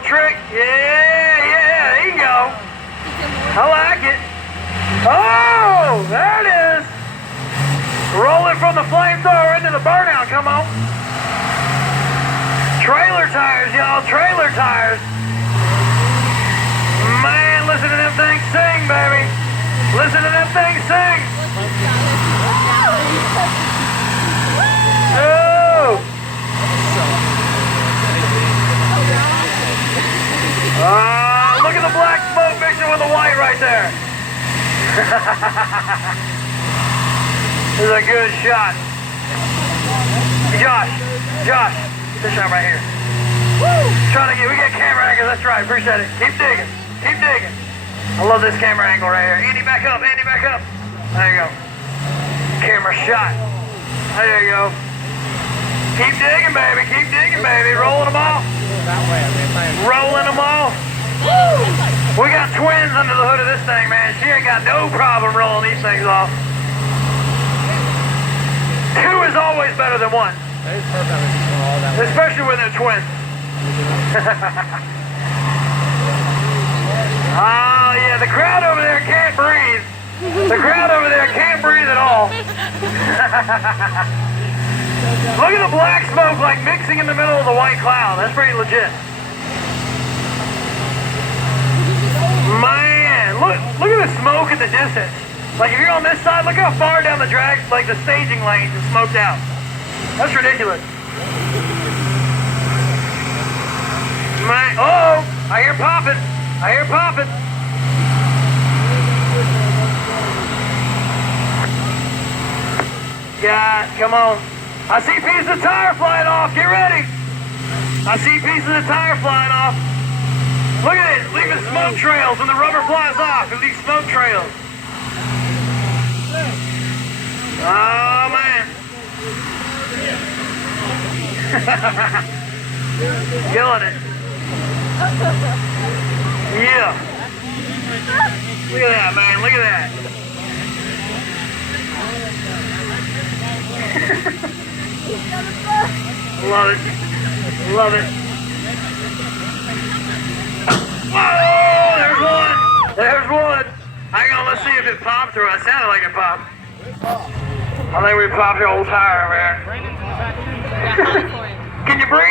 little trick. Yeah, there you go. I like it. Oh, there it is. Rolling from the flamethrower into the burnout, come on. Trailer tires, y'all, trailer tires. Man, listen to them things sing, baby. Listen to them things sing. Oh. Look at the black smoke mixing with the white right there. This is a good shot. Josh, this shot right here. We get camera angles, that's right, appreciate it. Keep digging. I love this camera angle right here. Andy, back up. There you go. Camera shot. There you go. Keep digging, baby. Rolling them all. We got twins under the hood of this thing, man. She ain't got no problem rolling these things off. Two is always better than one. Especially when they're twins. Oh, yeah, the crowd over there can't breathe. At all. Look at the black smoke like mixing in the middle of the white cloud. That's pretty legit. Man, look at the smoke in the distance. Like if you're on this side, look how far down the drag, like the staging lanes is smoked out. That's ridiculous. Man, I hear popping. Yeah, come on. I see pieces of tire flying off. Get ready. Look at it, leaving smoke trails when the rubber flies off. It leaves smoke trails. Oh, man. Killing it. Yeah. Look at that, man. Look at that. Love it. Oh, there's one. Hang on, let's see if it popped or it sounded like it popped. I think we popped the old tire over there. Can you breathe?